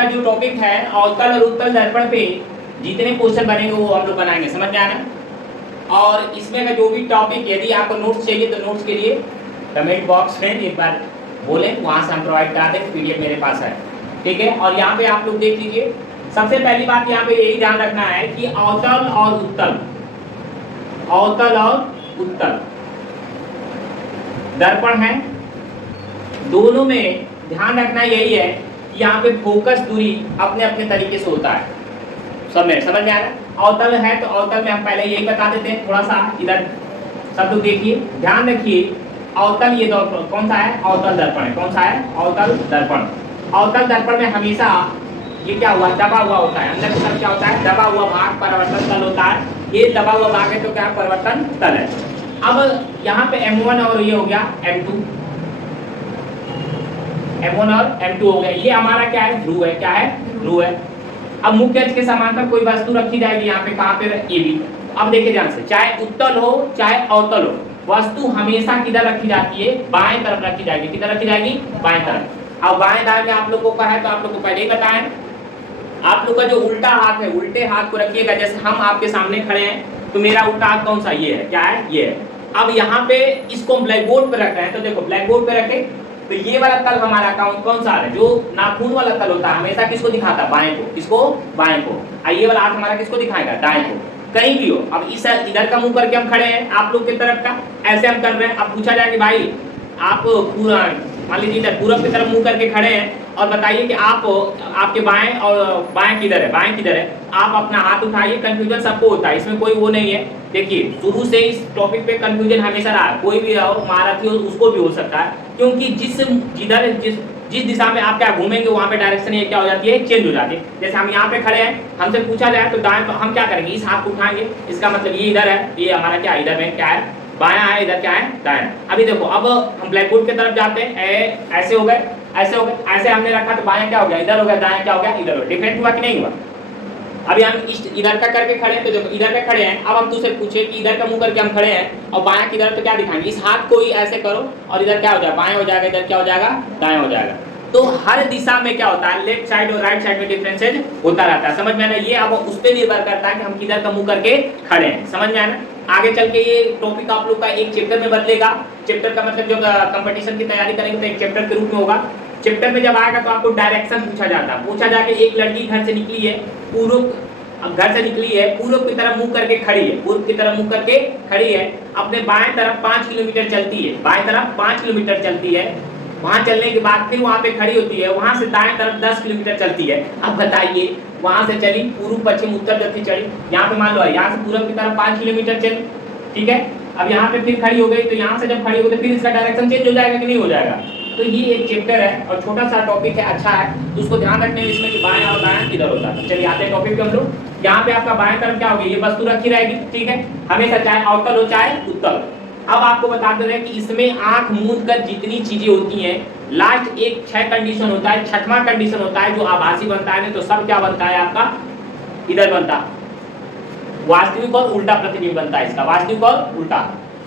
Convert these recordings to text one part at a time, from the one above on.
का जो टॉपिक है अवतल और उत्तल दर्पण पे जितने क्वेश्चन बनेंगे वो हम लोग बनाएंगे, समझ में आना। और इसमें का जो भी टॉपिक यदि आपको नोट्स चाहिए तो नोट्स के लिए कमेंट बॉक्स में एक बार बोलें, वहाँ से हम प्रोवाइड करा दें, पीडीएफ मेरे पास है, ठीक है। और यहाँ पे आप लोग देख लीजिए, सबसे पहली बात यहाँ पे यही ध्यान रखना है कि अवतल और उत्तल, अवतल और उत्तल दर्पण है, दोनों में ध्यान रखना यही है कि यहाँ पे फोकस दूरी अपने अपने तरीके से होता है, समझ में आ रहा। अवतल है तो अवतल में हम पहले यही बता देते हैं, थोड़ा सा इधर सब लोग देखिए, ध्यान रखिए। अवतल ये कौन सा है, अवतल दर्पण है, कौन सा है, अवतल दर्पण। अवतल दर्पण में हमेशा ये क्या हुआ, दबा हुआ होता है, अंदर की तरफ क्या होता है, दबा हुआ भाग परिवर्तन तल होता है। ये दबा हुआ भाग है तो क्या परिवर्तन तल है। अब यहाँ पे M1 और ये हो गया M2, M1 और M2 हो गया, ये हमारा क्या है, ध्रुव है, क्या है, ध्रुव है। अब मुख्य अक्ष के समांतर कोई वस्तु रखी जाएगी यहाँ पे, कहाँ पे, AB। अब देखिए ध्यान से, चाहे उत्तल हो चाहे अवतल हो, वस्तु हमेशा किधर रखी जाती है, बाएं तरफ रखी जाएगी। किधर रखी जाएगी, बाएं तरफ। अब बाएं दाएं में आप लोगों का है तो आप लोग को पहले ही बताएं, आप लोग का जो उल्टा हाथ है, उल्टे हाथ को रखिएगा। जैसे हम आपके सामने खड़े हैं तो मेरा उल्टा हाथ कौन सा, ये है, क्या है, ये है। अब यहाँ पे इसको ब्लैक बोर्ड पे रख रहे हैं तो देखो ब्लैक बोर्ड पे रखे तो ये वाला तल हमारा कौन सा है, जो नाखून वाला तल होता है हमेशा किसको दिखाता है, बाएं को, किसको, बाएं को। ये वाला हाथ हमारा किसको दिखाएगा, दाएं को, कहीं भी हो। अब इस इधर का मुंह करके हम खड़े हैं, आप लोग की तरफ का ऐसे हम कर रहे हैं। अब पूछा जाए कि भाई आप पूरा मान लीजिए इधर पूरब की तरफ मुंह करके खड़े हैं और बताइए कि आप आपके बाएं और बाएं किधर है, बाएं किधर है, आप अपना हाथ उठाइए। कंफ्यूजन सबको होता है, इसमें कोई वो नहीं है। देखिए शुरू से इस टॉपिक पे कंफ्यूजन हमेशा रहा, कोई भी हो, महारथी हो, उसको भी हो सकता है, क्योंकि जिस दिशा में आप क्या घूमेंगे वहाँ पे डायरेक्शन ये क्या हो जाती है, चेंज हो जाती है। जैसे हम यहाँ पे खड़े हैं, हमसे पूछा जाए तो दाएं तो हम क्या करेंगे, इस हाथ को उठाएंगे, इसका मतलब ये इधर है, ये हमारा क्या इधर में क्या है, बायां है, इधर क्या है, दायां। अभी देखो अब हम ब्लैक बोर्ड की तरफ जाते हैं, ऐसे हो गए, ऐसे हो गए, ऐसे हमने रखा तो बायां क्या हो गया, इधर हो गया, दायां क्या हो गया, इधर हो। डिफरेंट हुआ कि नहीं हुआ। अभी हम इधर का करके खड़े हैं तो देखो इधर का खड़े हैं। अब हम दूसरे पूछे कि इधर का मुंह करके हम खड़े हैं और बायां किधर, तो क्या दिखाएंगे, इस हाथ को ही ऐसे करो और इधर क्या हो जाएगा, बायां हो जाएगा, इधर क्या हो जाएगा, दायां हो जाएगा। तो हर दिशा में क्या होता है, लेफ्ट साइड और राइट साइड में डिफरेंसेज होता रहता है, समझ में आना। ये अब उस पर निर्भर करता है कि हम किधर का मुंह करके खड़े हैं, समझ में आना। आगे चल के ये टॉपिक आप लोग का एक चैप्टर में बदलेगा। चैप्टर का मतलब जब कंपटीशन की तैयारी करेंगे तो एक चैप्टर के रूप में होगा। चैप्टर में जब आएगा तो आपको डायरेक्शन पूछा जाता है, पूछा जाके एक लड़की घर से निकली है, घर से निकली है, पूर्व की तरफ मुंह करके खड़ी है, पूर्व की तरफ मुंह करके खड़ी है, अपने बाएं तरफ 5 किलोमीटर चलती है, बाएं तरफ 5 किलोमीटर चलती है, वहां चलने के बाद फिर वहां पे खड़ी होती है, वहां से दाएं तरफ 10 किलोमीटर चलती है। अब बताइए, वहां से चली पूर्व पश्चिम उत्तर दक्षिण चढ़ी, यहाँ पे मान लो यहाँ से पूर्व की तरफ 5 किलोमीटर चली, ठीक है। अब यहाँ पे फिर खड़ी हो गई तो यहाँ से जब खड़ी हो गई तो फिर इसका डायरेक्शन चेंज हो जाएगा कि नहीं हो जाएगा। तो ये एक चैप्टर है और छोटा सा टॉपिक है, अच्छा है, तो उसको ध्यान रखने में इसमें कि बाएं और दाएं किधर होता है। चलिए आते हैं टॉपिक पे हम लोग। यहाँ पे आपका बाएं तरफ क्या होगी, ये वस्तु रखी रहेगी, ठीक है, हमेशा, चाहे अवतल हो चाहे उत्तल। अब आपको बता दे रहे हैं कि इसमें आंख मूंद कर जितनी चीजें होती हैं, लास्ट एक 6 कंडीशन होता है, 6वां कंडीशन होता है जो आभासी बनता है, नहीं तो सब क्या बनता है आपका, इधर बनता है, वास्तविक और उल्टा प्रतिबिंब बनता है इसका, वास्तविक और उल्टा।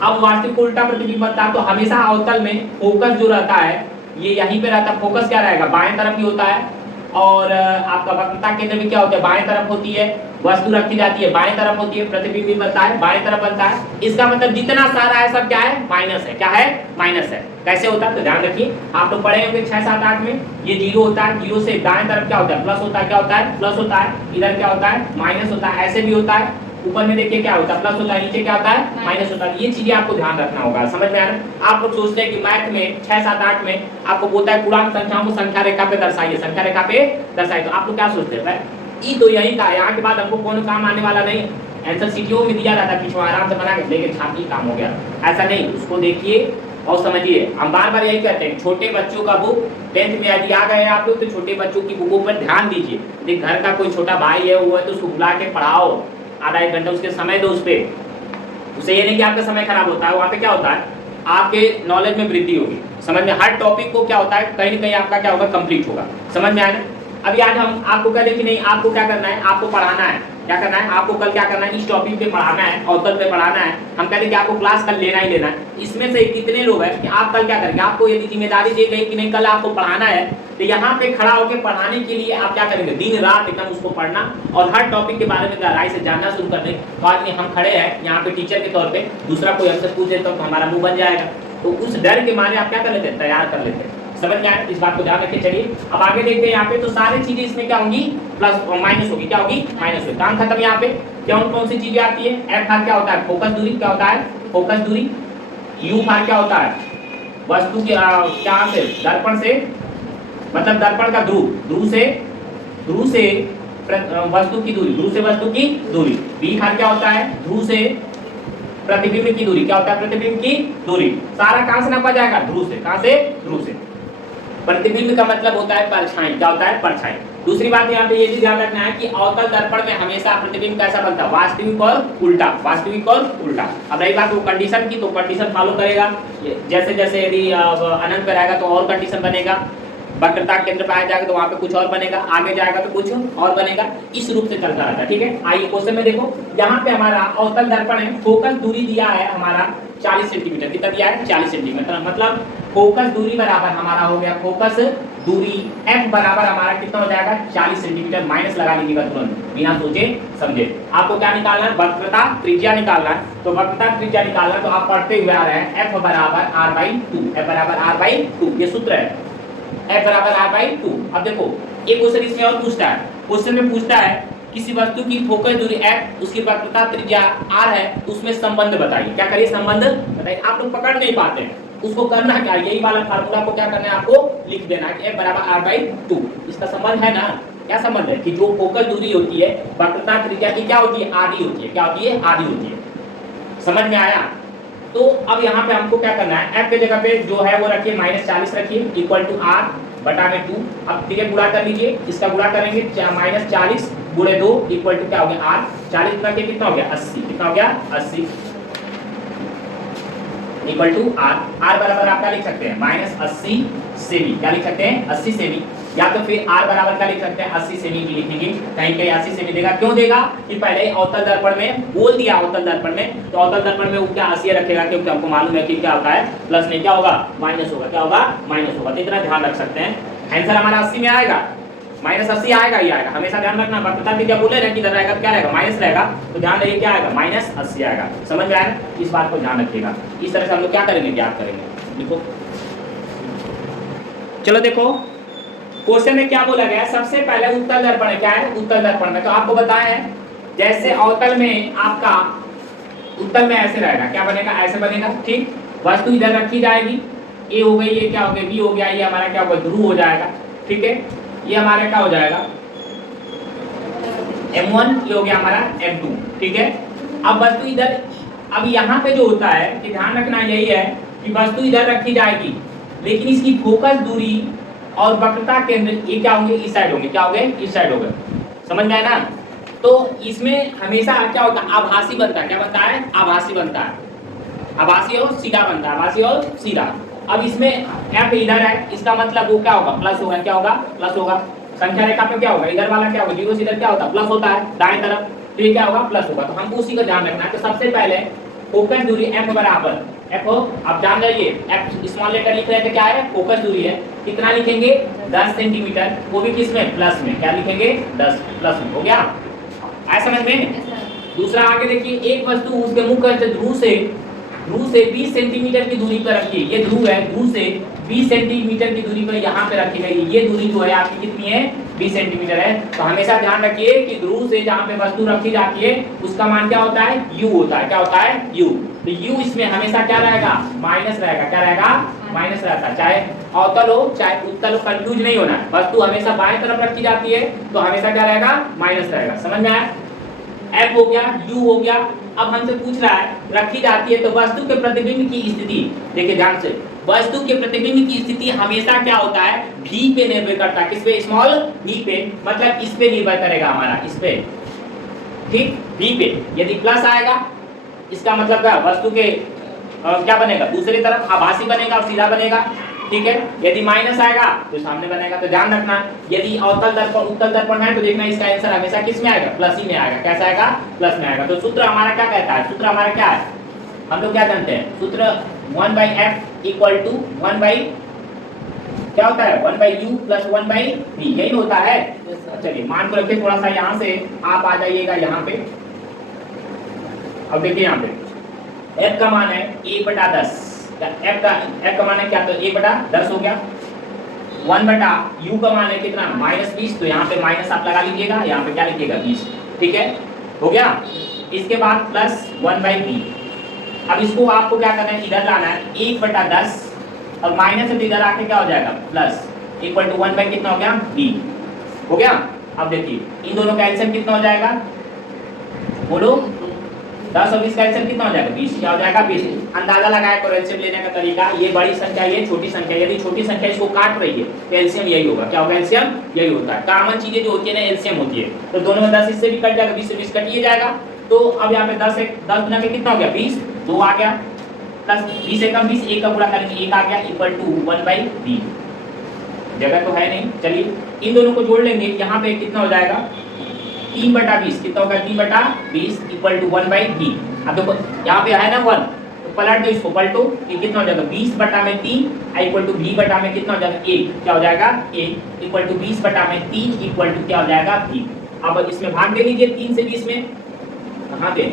अब वास्तविक को उल्टा प्रतिबिंब बनता है तो हमेशा अवतल में फोकस जो रहता है ये यहीं पे रहता है, फोकस क्या रहेगा, बाएं तरफ ही होता है। और आपका वक्रता केंद्र भी क्या होता है, बाएं तरफ होती है, वस्तु रखी जाती है बाएं तरफ होती है, प्रतिबिंब भी बनता है बाएं तरफ बनता है। इसका मतलब जितना सारा है सब क्या है, माइनस है, क्या है, माइनस है। कैसे होता है तो ध्यान रखिए, आप लोग पढ़े होंगे 6, 7, 8 में, ये 0 होता है, 0 से दाएं तरफ क्या होता है, प्लस होता है, क्या होता है, प्लस होता है, इधर क्या होता है, माइनस होता है, ऐसे भी होता है। ऊपर में देखिए क्या होता है, प्लस होता है, नीचे क्या होता है, माइनस होता है। ये चीजें आपको ध्यान रखना होगा, समझ में आ रहा है। आप लोग सोचते हैं कि मैथ में 6, 7, 8 में आपको बोलता है पूर्णांक संख्याओं को संख्या रेखा पे दर्शाइए, संख्या रेखा पे दर्शाइए, तो आप लोग क्या सोचते हैं, ये तो यही था, यहाँ के बाद हमको कौन काम आने वाला नहीं। आंसर सीटीओ में दिया जाता है, पीछे आराम से बना के लेके छापी काम हो गया, ऐसा नहीं, उसको देखिए और समझिए। हम बार बार यही कहते हैं, छोटे बच्चों का बुक 10th में यदि आ गए आप लोग तो छोटे बच्चों की बुकों पर ध्यान दीजिए। यदि घर का कोई छोटा भाई है वो है तो उसको बुला के पढ़ाओ, आधा 1 घंटा उसके समय दो उस पर। उससे ये नहीं कि आपका समय खराब होता है, वहाँ पे क्या होता है, आपके नॉलेज में वृद्धि होगी, समझ में, हर टॉपिक को क्या होता है कहीं ना कहीं आपका क्या होगा, कंप्लीट होगा, समझ में आना। अभी आज हम आपको कह दें कि नहीं, आपको क्या करना है, आपको पढ़ाना है, क्या करना है, आपको कल क्या करना है, इस टॉपिक पे पढ़ाना है, अवतल पे पढ़ाना है। हम कहते हैं कि आपको क्लास कल लेना ही लेना है। इसमें से कितने लोग हैं कि आप कल क्या करेंगे, आपको यदि जिम्मेदारी दी गई कि नहीं कल आपको पढ़ाना है, तो यहाँ पे खड़ा होकर पढ़ाने के लिए आप क्या करेंगे, दिन रात एकदम उसको पढ़ना और हर टॉपिक के बारे में गहराई से जानना शुरू कर दें। बाद में हम खड़े हैं यहाँ पे टीचर के तौर पे, दूसरा कोई हमसे पूछ देता तो हमारा मुंह बन जाएगा, तो उस डर के मारे आप क्या कर लेते हैं, तैयार कर लेते हैं। समझ में आया, इस बात को ध्यान रखिए। चलिए अब आगे देखते हैं यहाँ पे, तो सारी चीजें इसमें क्या होंगी, प्लस माइनस होगी, क्या होगी, माइनस होगी। काम खत्म। यहाँ पे कौन सी चीजें आती है, एफ आर क्या होता है, फोकस दूरी, क्या होता है, फोकस दूरी। यू आर क्या होता है, वस्तु के क्या से, दर्पण से, मतलब दर्पण का ध्रुव, ध्रुव से वस्तु की दूरी, ध्रुव से वस्तु की दूरी। बी आर क्या होता है, ध्रुव से प्रतिबिंब की दूरी, क्या होता है, प्रतिबिंब की दूरी। सारा कहां से नापा जाएगा, ध्रुव से। कहां से, ध्रुव से। प्रतिबिंब का मतलब होता है परछाई, क्या होता है, परछाई। दूसरी बात यहाँ पे ये भी ध्यान रखना है कि अवतल दर्पण में हमेशा प्रतिबिंब कैसा बनता है, वास्तविक और उल्टा, वास्तविक और उल्टा। अब रही बात वो कंडीशन की, तो कंडीशन फॉलो करेगा, जैसे जैसे यदि अनंत पे रहेगा तो और कंडीशन बनेगा, वक्रता केंद्र पे आ जाएगा तो वहां पे कुछ और बनेगा, आगे जाएगा तो कुछ और बनेगा, इस रूप से चलता रहता है। ठीक है, आइए क्वेश्चन में देखो, यहाँ पे हमारा अवतल दर्पण है, फोकस दूरी दिया है हमारा 40 सेंटीमीटर, कितना दिया है, 40 सेंटीमीटर। मतलब फोकस दूरी बराबर हमारा हो गया, फोकस दूरी f बराबर हमारा कितना हो जाएगा, 40 सेंटीमीटर। माइनस लगा लीजिएगा तुरंत, बिना सोचे समझे। आपको क्या निकालना है, वक्रता त्रिज्या निकालना है। तो वक्रता त्रिज्या निकालना तो आप पढ़ते हुए आ रहे हैं, f बराबर r/2, f बराबर r/2, ये सूत्र है, f बराबर r/2। अब देखो एक क्वेश्चन इसमें और पूछता है, क्वेश्चन में पूछता है किसी वस्तु की फोकस दूरी f, उसकी वक्रता त्रिज्या r है, उसमें संबंध बताइए। क्या करिए, संबंध बताइए। आप लोग पकड़ नहीं पाते हैं, उसको करना क्या, यही वाला फार्मूला को क्या करना है, आपको लिख देना है कि f बराबर r/2। इसका संबंध है ना, क्या संबंध है कि जो फोकस दूरी होती है वक्रता त्रिज्या की क्या होती है, आधी होती है, क्या होती है, आधी होती है। समझ में आया। तो अब यहाँ पे हमको क्या करना है, f के जगह पे जो है वो रखिए -40 रखिए, इक्वल टू r बटा में 2। अब ठीक है, गुणा कर लीजिए, इसका गुणा करेंगे, -40 गुणे 2 इक्वल टू क्या हो गया, r। 40 गुणा के कितना हो गया, 80, कितना हो गया, 80 इक्वल टू r। r बराबर आप क्या लिख सकते हैं, -80 सेमी, क्या लिख सकते हैं, 80 सेमी। या तो फिर r बराबर क्या लिख सकते हैं, 80 सेमी भी लिखेंगे, कहीं कहीं 80 सेमी देगा। क्यों देगा कि पहले अवतल दर्पण में बोल दिया, अवतल दर्पण में, तो अवतल दर्पण में वो क्या 80 रखेगा, क्योंकि हमको मालूम है कि क्या होता है, प्लस नहीं क्या होगा, माइनस होगा, क्या होगा, माइनस होगा। तो इतना ध्यान रख सकते हैं। आंसर हमारा 80 में आएगा, -80 आएगा, ये आएगा। हमेशा ध्यान रखना, वक्रता की क्या बोले रहे, किधर रहेगा, क्या रहेगा, माइनस रहेगा, तो ध्यान रखिए क्या आएगा, -80 आएगा। समझ में आया, इस बात को ध्यान रखिएगा। इस तरह से हम लोग क्या करेंगे, ज्ञात करेंगे। देखो चलो देखो क्वेश्चन में क्या बोला गया, सबसे पहले उत्तल दर्पण है, क्या है, उत्तल दर्पण में तो आपको बताया है, जैसे अवतल में आपका उत्तल में ऐसे रहेगा, क्या बनेगा, ऐसे बनेगा। ठीक, वस्तु इधर रखी जाएगी, ए हो गई, ये क्या हो गया, बी हो गया, ये हमारा क्या होगा, ध्रुव हो जाएगा। ठीक है, ये हमारा क्या हो जाएगा, m1, ये हो गया हमारा m2। ठीक है, अब वस्तु इधर, अब यहाँ पे जो होता है कि ध्यान रखना यही है कि वस्तु इधर रखी जाएगी, लेकिन इसकी फोकस दूरी और वक्रता केंद्र ये क्या होंगे, इस साइड होंगे, क्या होंगे, इस साइड होंगे। समझ में आया ना। तो इसमें हमेशा क्या होता है, आभासी बनता है, क्या बनता है, आभासी बनता है, आभासी और सीधा बनता है, आभासी और सीधा। अब इसमें f इधर है, इसका मतलब वो क्या होगा, प्लस होगा, क्या होगा, प्लस होगा। संख्या रेखा में क्या होगा, इधर वाला क्या होगा, 0 से इधर क्या होता है, प्लस होता है दाएं तरफ, तो ये क्या होगा, प्लस होगा। तो हमको उसी का ध्यान रखना है। तो सबसे पहले फोकस दूरी f बराबर f हो, आप जान जाइए, f स्मॉल लेटर लिख रहे थे, क्या है, फोकस दूरी है, कितना लिखेंगे, 10 सेंटीमीटर, वो भी किसमें, प्लस में, क्या लिखेंगे, 10 प्लस में। हो गया, आया समझ में। दूसरा आगे देखिए, एक वस्तु उसके मुख्य ध्रुव से 20 सेंटीमीटर की दूरी पर रखिए, ये ध्रुव है, ध्रुव से 20 सेंटीमीटर की दूरी पर यहाँ पे रखी गई, ये दूरी जो है आपकी कितनी है, 20 सेंटीमीटर है। तो हमेशा ध्यान रखिए कि ध्रुव से जहाँ पे वस्तु रखी जाती है उसका मान क्या होता है, u होता है, क्या होता है, u। तो u इसमें हमेशा क्या रहेगा, माइनस रहेगा, क्या रहेगा, माइनस रहता है। चाहे अवतल हो चाहे उत्तल हो, कंफ्यूज नहीं होना है। वस्तु हमेशा बाएं तरफ रखी जाती है तो हमेशा क्या रहेगा, माइनस रहेगा। समझ में आया, f हो गया, u हो गया। अब हमसे पूछ रहा है रखी जाती है तो वस्तु के प्रतिबिंब की स्थिति, देखिए ध्यान से, वस्तु के प्रतिबिंब की स्थिति हमेशा क्या होता है, v पे निर्भर करता है, किस पे, स्मॉल v पे, मतलब इस पे निर्भर करेगा हमारा, इस पे, ठीक, v पे। यदि प्लस आएगा इसका मतलब क्या, वस्तु के क्या बनेगा, दूसरी तरफ आभासी बनेगा और सीधा बनेगा। ठीक है, यदि माइनस आएगा तो सामने बनेगा। तो ध्यान रखना, यदि अवतल दर्पण उत्तल दर्पण है तो देखना इसका आंसर हमेशा किस में आएगा, प्लस ही में आएगा। कैसा आएगा, प्लस में आएगा। तो सूत्र हमारा क्या कहता है, सूत्र हमारा क्या है, हम लोग क्या जानते हैं, सूत्र 1/f इक्वल टू 1/, क्या होता है 1/u प्लस 1/v, यही होता है। चलिए मान को रखिए थोड़ा सा, यहाँ से आप आ जाइएगा यहाँ पे। अब देखिए यहाँ पे f का मान है 1/10, f का मान है क्या, तो 1/10 हो गया। 1/u का मान है कितना, -20, तो यहाँ पे माइनस आप लगा लीजिएगा, यहाँ पे क्या लिखिएगा 20, ठीक है, हो गया। इसके बाद प्लस 1/v। अब इसको आपको क्या करना है, इधर लाना है 1/10 और माइनस से इधर आके क्या हो जाएगा प्लस, इक्वल टू 1 बाई कितना हो गया v, हो गया। अब देखिए इन दोनों का एलसीएम कितना हो जाएगा, बोलो 10 और 20 का एलसीएम कितना हो जाएगा 20, क्या हो जाएगा 20। अंदाजा लगाया करो एलसीएम लेने का तरीका, ये बड़ी संख्या ये छोटी संख्या, यदि छोटी संख्या इसको काट रही है तो एलसीएम यही होगा, क्या होगा एलसीएम यही होता है। कॉमन चीजें जो होती है ना एलसीएम होती है, तो दोनों में 10 इससे भी कट जाएगा, 20 से 20 कटिए जाएगा। तो अब यहाँ पे 10 गुना के कितना हो गया 20, 2 आ गया, प्लस 20 से कम 20, 1 का गुणा करेंगे 1 आ गया, इक्वल टू 1/v। जगह तो है नहीं, चलिए इन दोनों को जोड़ लेंगे, यहाँ पे कितना हो जाएगा 3/20, कितना होगा 3/20 इक्वल टू 1/v। अब देखो यहाँ पे है ना 1, तो पलट दो इसको, पलटो, ये कितना हो जाएगा 20/3 इक्वल टू v बटा में कितना हो जाएगा 1, क्या हो जाएगा 1 इक्वल टू 20/3 इक्वल टू क्या हो जाएगा v। अब इसमें भाग दे लीजिए 3 से 20 में, कहाँ पे,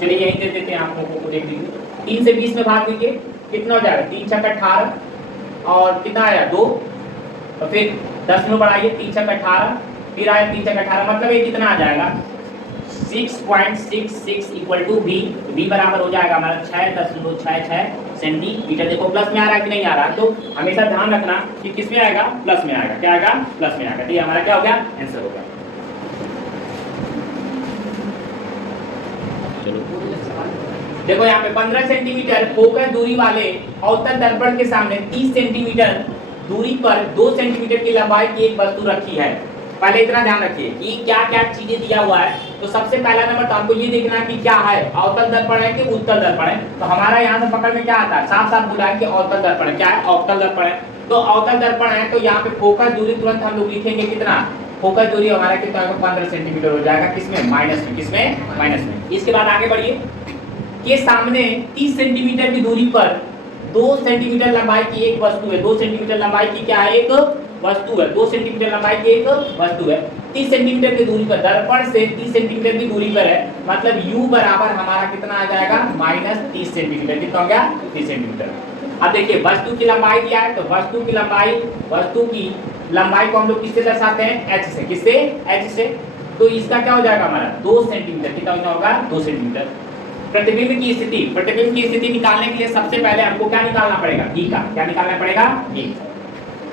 चलिए यहीं दे देते हैं आप लोगों को, देख लीजिए 3 से 20 में भाग दीजिए, कितना हो जाएगा 3 छक्का 18 और कितना आया 2, और फिर 10 में बढ़ाइए 3 छक्का 18, फिर आया 3 छक्का 18, मतलब ये कितना आ जाएगा 6.66 इक्वल टू v। v बराबर हो जाएगा हमारा 6.66 सेंटीमीटर। देखो प्लस में आ रहा है कि नहीं आ रहा, तो हमेशा ध्यान रखना कि किस में आएगा, प्लस में आएगा, क्या आएगा प्लस में आएगा। तो ये हमारा क्या हो गया आंसर हो गया। देखो यहाँ पे 15 सेंटीमीटर फोकस दूरी वाले अवतल दर्पण के सामने 30 सेंटीमीटर दूरी पर 2 सेंटीमीटर की लंबाई की एक वस्तु रखी है। पहले इतना ध्यान रखिए कि क्या क्या चीजें दिया हुआ है। तो सबसे पहला नंबर तो आपको ये देखना है कि क्या है, अवतल दर्पण है कि उत्तल दर्पण है। तो हमारा यहाँ से पकड़ में क्या आता है, साफ साफ बोला है कि अवतल दर्पण है। क्या है, अवतल दर्पण है। तो अवतल दर्पण है तो यहाँ पे फोकस दूरी तुरंत हम लोग लिखेंगे कितना, फोकस दूरी हमारा कितना होगा 15 सेंटीमीटर हो जाएगा, किसमें माइनस में, किसमें माइनस में। इसके बाद आगे बढ़िए, के सामने 30 सेंटीमीटर की दूरी पर 2 सेंटीमीटर लंबाई की एक वस्तु है। 2 सेंटीमीटर लंबाई की क्या है, एक वस्तु है। 2 सेंटीमीटर लंबाई की एक वस्तु है, 30 सेंटीमीटर की दूरी पर, दर्पण से 30 सेंटीमीटर की दूरी पर है। मतलब u बराबर हमारा कितना आ जाएगा -30 सेंटीमीटर। कितना हो गया 30 सेंटीमीटर। अब देखिए वस्तु की लंबाई दिया है, तो वस्तु की लंबाई को हम लोग किससे दर्शाते हैं, h से। किससे, h से। तो इसका क्या हो जाएगा हमारा 2 सेंटीमीटर। कितना होगा 2 सेंटीमीटर। प्रतिबिंब की स्थिति निकालने के लिए सबसे पहले हमको क्या निकालना पड़ेगा, v का। क्या निकालना पड़ेगा, v।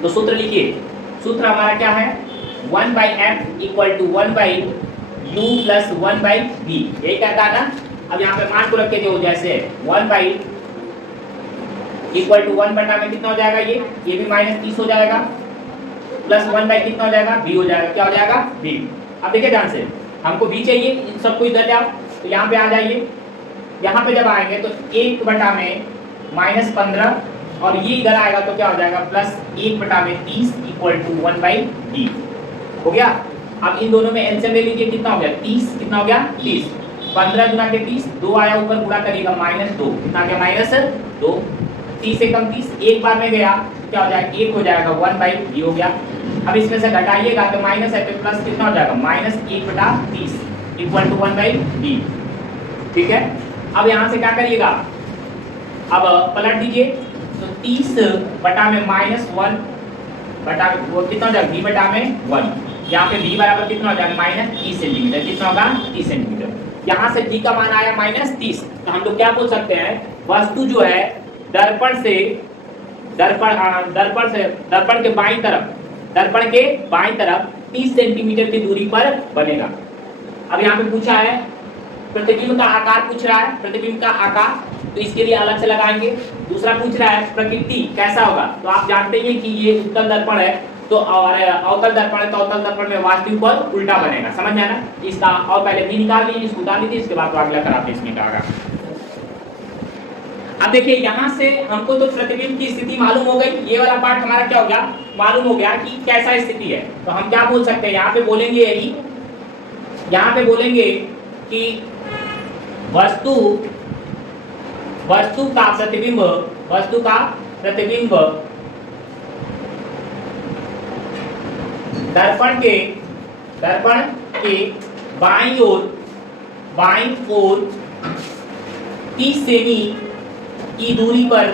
तो सूत्र लिखिए, सूत्र हमारा क्या है 1/f equal to 1/u plus 1/v। यही कहता है ना। अब यहाँ पे मान को रख के जो जैसे 1 इक्वल टू 1 बटा में कितना हो जाएगा, ये भी -30 हो जाएगा, प्लस 1 बाई कितना हो जाएगा v हो जाएगा। क्या हो जाएगा v। अब देखिए ध्यान से, हमको v चाहिए, इन सबको इधर जाओ, तो यहाँ पे आ जाइए। यहाँ पे जब आएंगे तो 1 बटा में -15 और ये इधर आएगा तो क्या हो जाएगा +1 बटा में 30 इक्वल टू 1/d हो गया। अब इन दोनों में एलसीएम ले लीजिए, कितना हो गया 30, कितना हो गया 30, 15 गुना के 30, 2 आया ऊपर गुणा करिएगा -2, कितना आ गया -2, 30 से कम 30 एक बार में गया, क्या हो जाएगा 1 हो जाएगा 1/d हो गया। अब इसमें से घटाइएगा तो माइनस है तो प्लस कितना हो जाएगा -1 बटा 30 इक्वल टू 1/d। ठीक है। अब यहाँ से क्या करिएगा, अब पलट दीजिए तो 30 बटा में -1 बटा वो कितना हो जाएगा v बटा में 1। यहाँ पे v बराबर कितना हो जाएगा -30 सेंटीमीटर। कितना होगा 30 सेंटीमीटर। यहाँ से v का मान आया -30, तो हम लोग क्या बोल सकते हैं, वस्तु जो है दर्पण के बाईं तरफ 30 सेंटीमीटर की दूरी पर बनेगा। अब यहाँ पे पूछा है प्रतिबिंब का आकार पूछ रहा है, प्रतिबिंब का आकार, तो इसके लिए अलग से लगाएंगे। दूसरा पूछ रहा है प्रकृति कैसा होगा, तो आप जानते हैं कि ये उत्तल दर्पण है तो और अवतल दर्पण है, तो अवतल दर्पण में वास्तविक पर उल्टा बनेगा, समझ में आना। इसका और पहले भी निकाल लीजिए, इसको उतार लीजिए, इसके बाद तो अगला कराते इसमें का आगा। अब देखिए यहाँ से हमको तो प्रतिबिंब की स्थिति मालूम हो गई, ये वाला पार्ट हमारा क्या हो गया मालूम हो गया कि कैसा स्थिति है। तो हम क्या बोल सकते हैं, यहाँ पे बोलेंगे यही, यहाँ पे बोलेंगे कि वस्तु का प्रतिबिंब दर्पण के बाईं ओर 30 सेमी की दूरी पर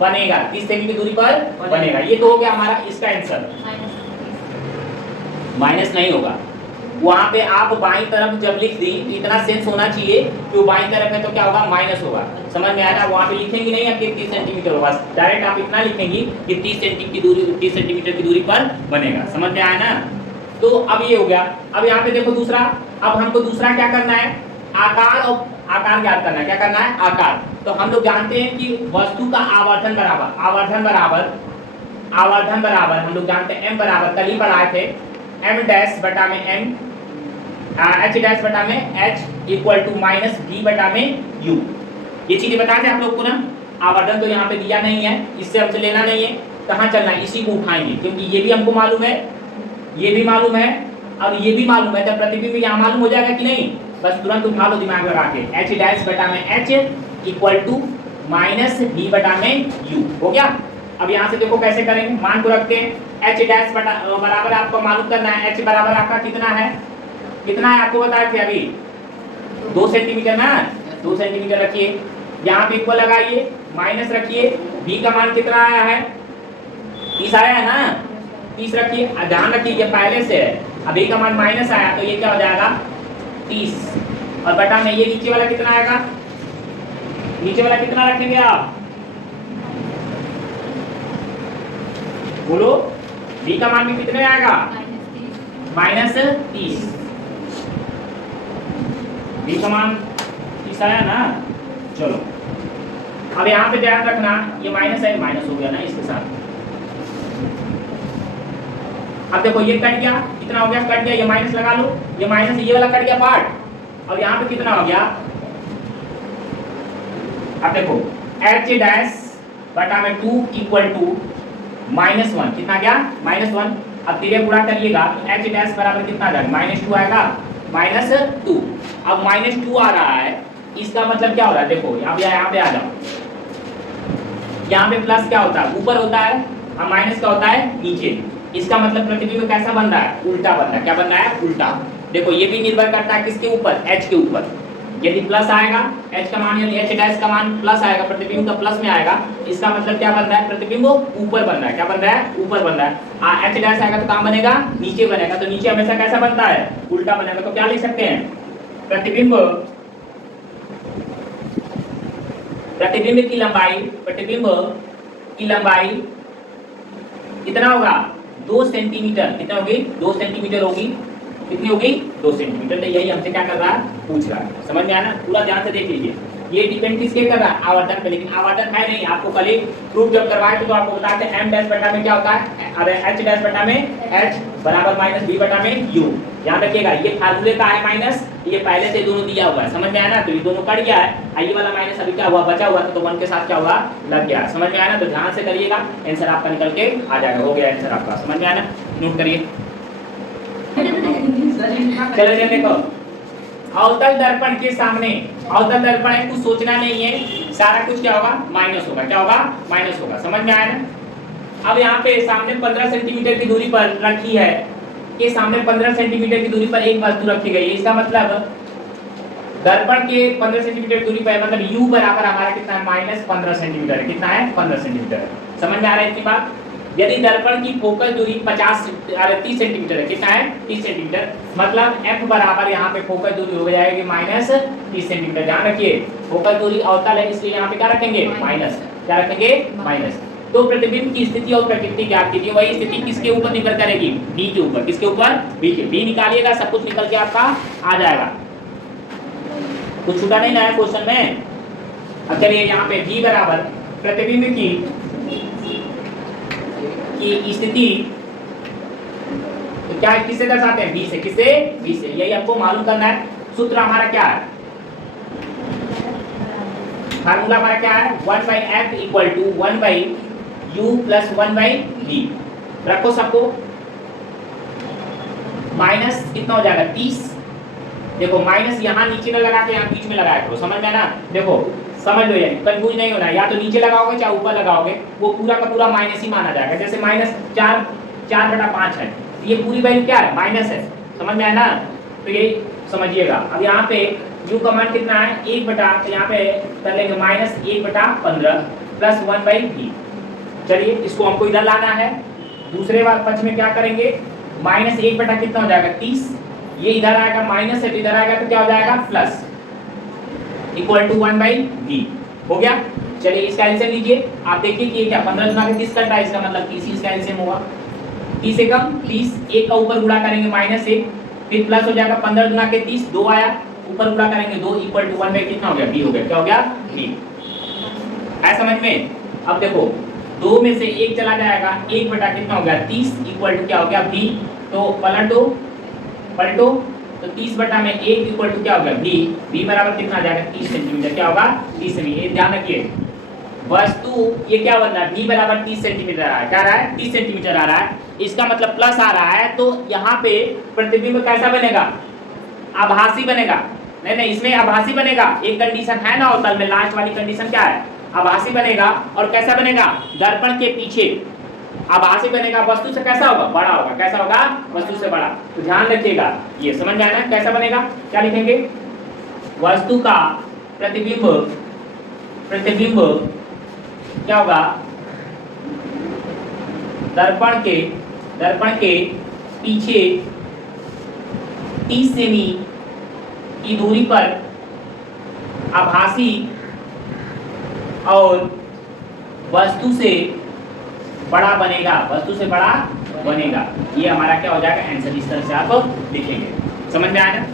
बनेगा। 30 सेमी की दूरी पर बनेगा। ये तो हो गया हमारा इसका आंसर। माइनस नहीं होगा, वहां पे आप बाईं तरफ जब लिख दी इतना सेंस होना चाहिए कि वो बाईं तरफ है तो क्या होगा, माइनस होगा। समझ में आया? वहां पे लिखेंगे नहीं आप 30 सेंटीमीटर होगा, डायरेक्ट आप इतना लिखेंगे कि 30 सेंटीमीटर की दूरी पर बनेगा। समझ में आया ना? तो अब ये हो गया। अब यहाँ पे देखो दूसरा, अब हमको दूसरा क्या करना है, आकार और आकार ज्ञात करना है। क्या करना है? आकार। तो हम लोग जानते हैं कि वस्तु का आवर्धन बराबर हम लोग जानते हैं m बराबर, कल ही पढ़ाए थे, m डैश बटा में m h डैश बटा में h equal to minus v बटा में u। ये चीजें बता दें आप लोग को ना। आवर्धन तो यहाँ पे दिया नहीं है, इससे हमसे लेना नहीं है, कहाँ चलना है, इसी को उठाएंगे, क्योंकि ये भी हमको मालूम है, ये भी मालूम है और ये भी मालूम है, तो प्रतिबिंब यहाँ मालूम हो जाएगा कि नहीं? बस तुरंत उठा लो दिमाग लगा के, h डैश बटा में h equal to minus v बटा में u। हो गया? अब यहाँ से देखो कैसे करेंगे, मान को रखते हैं h डैश बटा बराबर आपको मालूम करना है, h बराबर आपका कितना है आपको बताए थे अभी, 2 सेंटीमीटर ना, 2 सेंटीमीटर रखिए, यहाँ पे इक्वल लगाइए, माइनस रखिए, v का मान कितना आया है, 30 आया है ना, 30 रखिए, ध्यान रखिए ये पहले से है, अब v का मान माइनस आया तो ये क्या हो जाएगा 30, और बटा में ये नीचे वाला कितना आएगा, नीचे वाला कितना रखेंगे आप, बोलो, v का मान भी कितने आएगा, माइनस 30, v का मान 30 आया ना। चलो अब यहाँ पे ध्यान रखना, ये माइनस है, माइनस हो गया ना इसके साथ। अब देखो ये कट गया, कितना हो गया, कट गया, ये माइनस लगा लो, ये माइनस ये वाला कट गया पार्ट। अब यहाँ पे कितना हो गया, अब देखो h डैश बटा में 2 इक्वल टू माइनस 1, कितना गया, माइनस 1। अब तिर्यक गुणा करिएगा तो h डैश बराबर कितना आ जाएगा, माइनस 2 आएगा, माइनस 2। अब माइनस 2 आ रहा है, इसका मतलब क्या हो रहा है, देखो यहाँ पे आ जाओ, यहाँ पे प्लस क्या होता है, ऊपर होता है, और माइनस क्या होता है, नीचे। इसका मतलब प्रतिबिंब कैसा बन रहा है, उल्टा बन रहा है। क्या बन रहा है, उल्टा। देखो ये भी निर्भर करता है किसके ऊपर, h के ऊपर। यदि प्लस आएगा, h का मान यानी h डैश का मान प्लस आएगा, प्रतिबिंब का प्लस में आएगा, इसका मतलब क्या बन रहा है, प्रतिबिंब ऊपर बन रहा है। क्या बन रहा है, ऊपर बन रहा है। h डैश आएगा तो कहाँ बनेगा, नीचे बनेगा, तो नीचे हमेशा कैसा बनता है, उल्टा बनेगा। तो क्या लिख सकते हैं, प्रतिबिंब की लंबाई कितना होगा, 2 सेंटीमीटर। कितना होगी, 2 सेंटीमीटर होगी। कितनी होगी, 2 सेंटीमीटर। तो यही हमसे क्या कर रहा है, पूछ रहा है। समझ में आया ना? पूरा ध्यान से देख लीजिए। ये डिपेंड किसके कर रहा है, आवर्धन पे। लेकिन आवर्धन है नहीं, आपको कल ही प्रूफ जब करवाए तो आपको बताते हैं m डैश बटा में क्या होता है, अरे h डैश बटा में h बराबर माइनस v बटा में u। ध्यान रखिएगा ये फार्मूले का है माइनस, ये पहले से दोनों दिया हुआ है। समझ में आया ना? तो ये दोनों कट गया है, ये वाला माइनस अभी क्या हुआ, बचा हुआ तो 1 के साथ क्या हुआ, लग गया। समझ में आया ना? तो ध्यान से करिएगा, आंसर आपका निकल के आ जाएगा। हो गया आंसर आपका। समझ में आया ना? नोट करिए। चलो देखो, अवतल दर्पण के सामने, अवतल दर्पण है, कुछ सोचना नहीं है, सारा कुछ क्या होगा, माइनस होगा। क्या होगा, माइनस होगा। समझ में आया ना? अब यहाँ पे सामने 15 सेंटीमीटर की दूरी पर रखी है, के सामने 15 सेंटीमीटर की दूरी पर एक वस्तु रखी गई है। इसका मतलब दर्पण के 15 सेंटीमीटर दूरी पर, मतलब u बराबर हमारा कितना है, माइनस 15 सेंटीमीटर है। कितना है, 15 सेंटीमीटर। समझ में आ रहा है इतनी बात? यदि दर्पण की फोकस दूरी 30 सेंटीमीटर है, कितना है, 30 सेंटीमीटर, मतलब f बराबर यहाँ पे फोकस दूरी हो जाएगी माइनस 30 सेंटीमीटर। ध्यान रखिए फोकस दूरी अवतल है, इसलिए यहाँ पे क्या रखेंगे, माइनस। क्या रखेंगे, माइनस। तो प्रतिबिंब की स्थिति और प्रकृति ज्ञात कीजिए। वही स्थिति किसके ऊपर निर्भर करेगी, b के ऊपर। किसके ऊपर, b के। b निकालिएगा, सब कुछ निकल के आपका आ जाएगा, कुछ छूटा नहीं ना है क्वेश्चन में। अब चलिए यहाँ पे b बराबर प्रतिबिंब की स्थिति तो क्या किससे दर्शाते हैं, b से। किससे, b से। यही आपको मालूम करना है। सूत्र हमारा क्या है, फार्मूला हमारा क्या है, 1/f equal to 1/u plus 1/v। रखो सबको, माइनस कितना हो जाएगा, 30। देखो माइनस यहाँ नीचे न लगा के यहाँ बीच में लगाया करो। समझ में ना? देखो समझ लो, यानी कंफ्यूज नहीं होना, या तो नीचे लगाओगे चाहे ऊपर लगाओगे, वो पूरा का पूरा माइनस ही माना जाएगा। जैसे माइनस 4/5 है, तो ये पूरी वैल्यू क्या है, माइनस है, समझ में आया ना। तो ये समझिएगा। अब यहाँ पे u का मान कितना है, 1 बटा, तो यहाँ पे कर लेंगे माइनस 1/15 प्लस 1/v। चलिए इसको हमको इधर लाना है, दूसरे वाले पक्ष में क्या करेंगे, माइनस 1 बटा कितना हो जाएगा 30, ये इधर आएगा माइनस है तो इधर आएगा तो क्या हो जाएगा प्लस, इक्वल टू 1/v हो गया। चलिए इसका एलसीएम लीजिए, आप देखिए कि ये क्या 15 गुना के 30 कट रहा है, इसका मतलब 30 इसका एलसीएम होगा। 30 से कम 30, 1 का ऊपर गुणा करेंगे -1, फिर प्लस हो जाएगा 15 गुना के 30, 2 आया, ऊपर गुणा करेंगे 2 इक्वल टू 1 बाई कितना हो गया, b हो गया। क्या हो गया, b। है समझ में। अब देखो 2 में से 1 चला जाएगा, 1 बटा कितना हो गया 30 इक्वल टू क्या हो गया b। तो पलटो तो 30 बटा में 1 इक्वल टू क्या हो गया b बराबर कितना आ जाएगा 30 सेंटीमीटर। क्या होगा 30 सेंटीमीटर। ये ध्यान रखिए वस्तु ये क्या बन रहा है, b बराबर 30 सेंटीमीटर आ रहा है, क्या आ रहा है 30 सेंटीमीटर आ रहा है, इसका मतलब प्लस आ रहा है। तो यहाँ पे प्रतिबिंब कैसा बनेगा, आभासी बनेगा। नहीं इसमें आभासी बनेगा, एक कंडीशन है ना अवतल में, लास्ट वाली कंडीशन क्या है, आभासी बनेगा। और कैसा बनेगा, दर्पण के पीछे आभासी बनेगा, वस्तु से कैसा होगा, बड़ा होगा। कैसा होगा, वस्तु से बड़ा। तो ध्यान रखिएगा, ये समझ में आना है कैसा बनेगा। क्या लिखेंगे, वस्तु का प्रतिबिंब क्या होगा, दर्पण के पीछे 30 सेमी की दूरी पर आभासी और वस्तु से बड़ा बनेगा, वस्तु से बड़ा बनेगा। ये हमारा क्या हो जाएगा आंसर, इस तरह से आप लिखेंगे। समझ में आया ना।